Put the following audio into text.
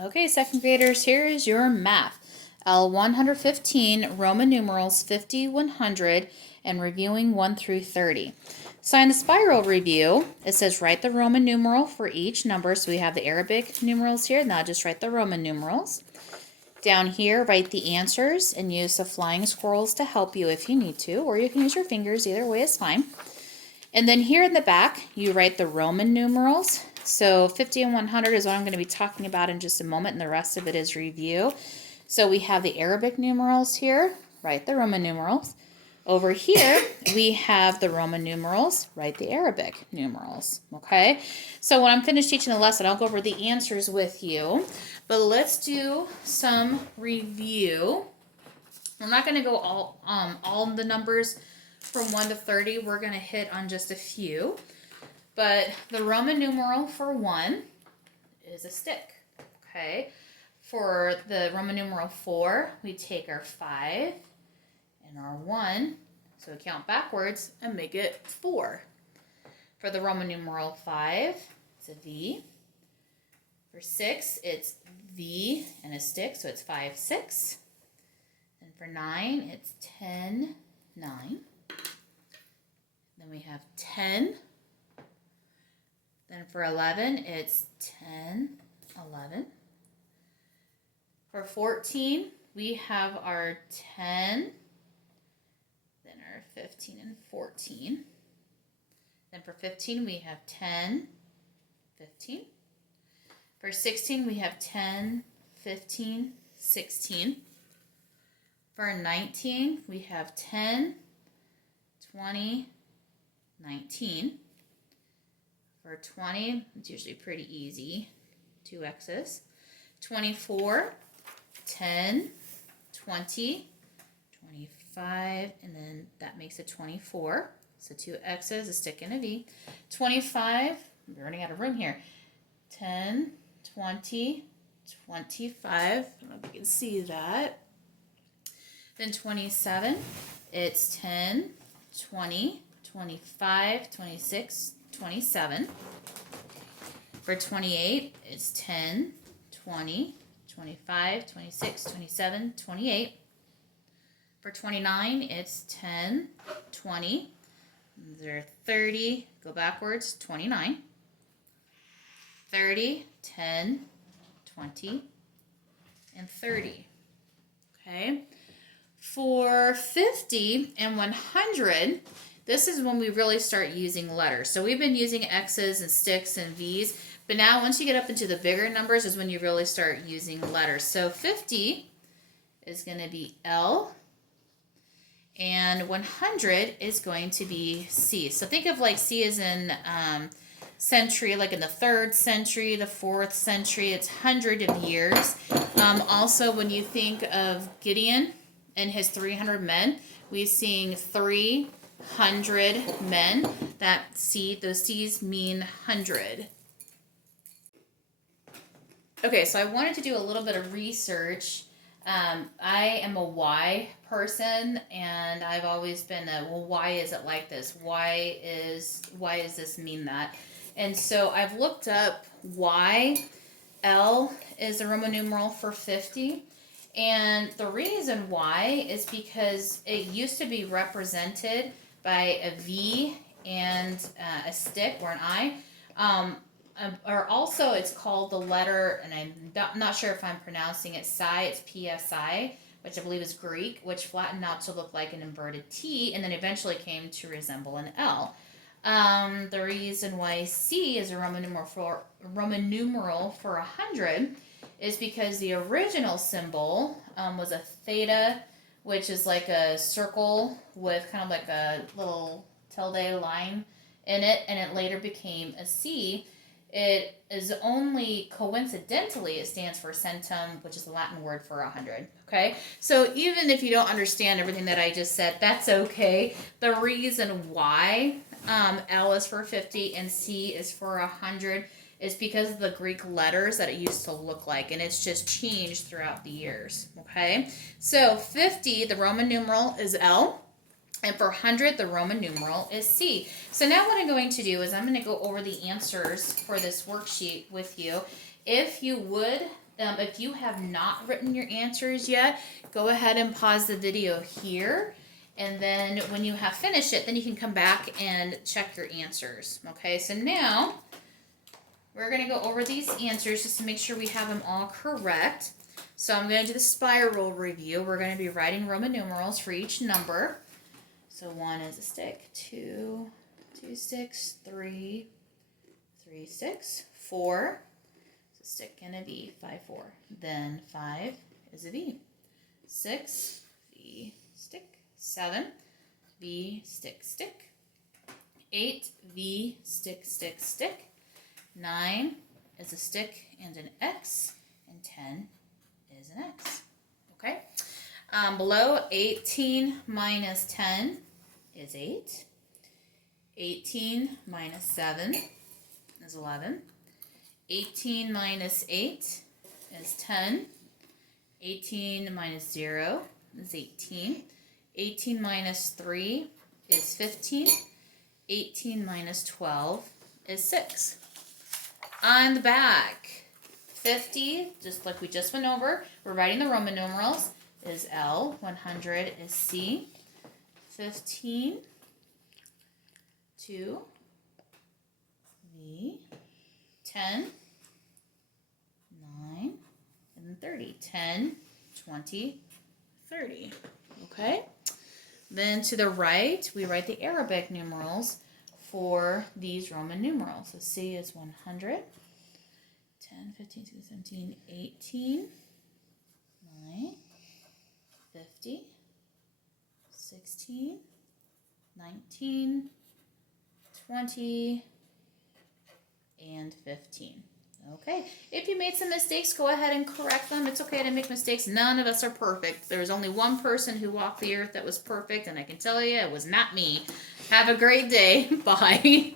Okay, second graders, here is your math. L115, Roman numerals 50, 100, and reviewing 1 through 30. So in the spiral review, it says write the Roman numeral for each number. So we have the Arabic numerals here. Now just write the Roman numerals. Down here, write the answers and use the flying squirrels to help you if you need to, or you can use your fingers. Either way is fine. And then here in the back, you write the Roman numerals. So 50 and 100 is what I'm going to be talking about in just a moment, and the rest of it is review. So we have the Arabic numerals here, write the Roman numerals. Over here, we have the Roman numerals, write the Arabic numerals, okay? So when I'm finished teaching the lesson, I'll go over the answers with you. But let's do some review. I'm not going to go all the numbers from 1 to 30. We're going to hit on just a few. But the Roman numeral for 1 is a stick, okay? For the Roman numeral 4, we take our 5 and our 1, so we count backwards and make it 4. For the Roman numeral 5, it's a V. For 6, it's V and a stick, so it's 5, 6. And for 9, it's 10, 9. Then we have 10. Then for 11, it's 10, 11. For 14, we have our 10, then our 15 and 14. Then for 15, we have 10, 15. For 16, we have 10, 15, 16. For 19, we have 10, 20, 19. For 20, it's usually pretty easy, 2 X's. 24, 10, 20, 25, and then that makes it 24. So 2 X's, a stick, and a V. 25, we're running out of room here. 10, 20, 25, I don't know if you can see that. Then 27, it's 10, 20, 25, 26, 27. For 28, it's 10, 20, 25, 26, 27, 28. For 29, it's 10, 20. There 30, go backwards, 29. 30, 10, 20, and 30. Okay. For 50 and 100, this is when we really start using letters. So we've been using X's and sticks and V's, but now once you get up into the bigger numbers is when you really start using letters. So 50 is going to be L, and 100 is going to be C. So think of like C as in century, like in the 3rd century, the 4th century. It's 100 of years. Also, when you think of Gideon and his 300 men, we're seeing 300 men. That C, those C's mean 100. Okay, so I wanted to do a little bit of research. I am a Y person, and I've always been well, why is it like this? Why is this mean that? And so I've looked up why L is a Roman numeral for 50. And the reason why is because it used to be represented by a V and a stick or an I. Or also it's called the letter, and I'm not sure if I'm pronouncing it, psi, it's PSI, which I believe is Greek, which flattened out to look like an inverted T, and then eventually came to resemble an L. The reason why C is a Roman numeral for 100 is because the original symbol was a theta, which is like a circle with kind of like a little tilde line in it, and it later became a C. It is only coincidentally, it stands for centum, which is the Latin word for 100. Okay, so even if you don't understand everything that I just said, that's okay. The reason why L is for 50 and C is for 100 is because of the Greek letters that it used to look like, and it's just changed throughout the years. Okay, so 50, the Roman numeral is L. And for 100, the Roman numeral is C. So now what I'm going to do is I'm going to go over the answers for this worksheet with you. If you would, if you have not written your answers yet, go ahead and pause the video here. And then when you have finished it, then you can come back and check your answers. Okay, so now we're going to go over these answers just to make sure we have them all correct. So I'm going to do the spiral review. We're going to be writing Roman numerals for each number. So 1 is a stick, 2, 2 sticks, 3, 3 sticks, 4 is a stick and a V, 5, 4. Then 5 is a V, 6, V, stick, 7, V, stick, stick, 8, V, stick, stick, stick, 9 is a stick and an X, and 10 is an X. Okay? Below, 18 minus 10 is 8. 18 minus 7 is 11. 18 minus 8 is 10. 18 minus 0 is 18. 18 minus 3 is 15. 18 minus 12 is 6. On the back, 50, just like we just went over, we're writing the Roman numerals, is L. 100 is C. 15, 2, V. 10, 9, and 30. 10, 20, 30. Okay? Then to the right, we write the Arabic numerals for these Roman numerals. So C is 100, 10, 15, 16, 17, 18, 9, 50, 16, 19, 20, and 15. Okay, if you made some mistakes, go ahead and correct them. It's okay to make mistakes. None of us are perfect. There was only one person who walked the earth that was perfect, and I can tell you it was not me. Have a great day. Bye.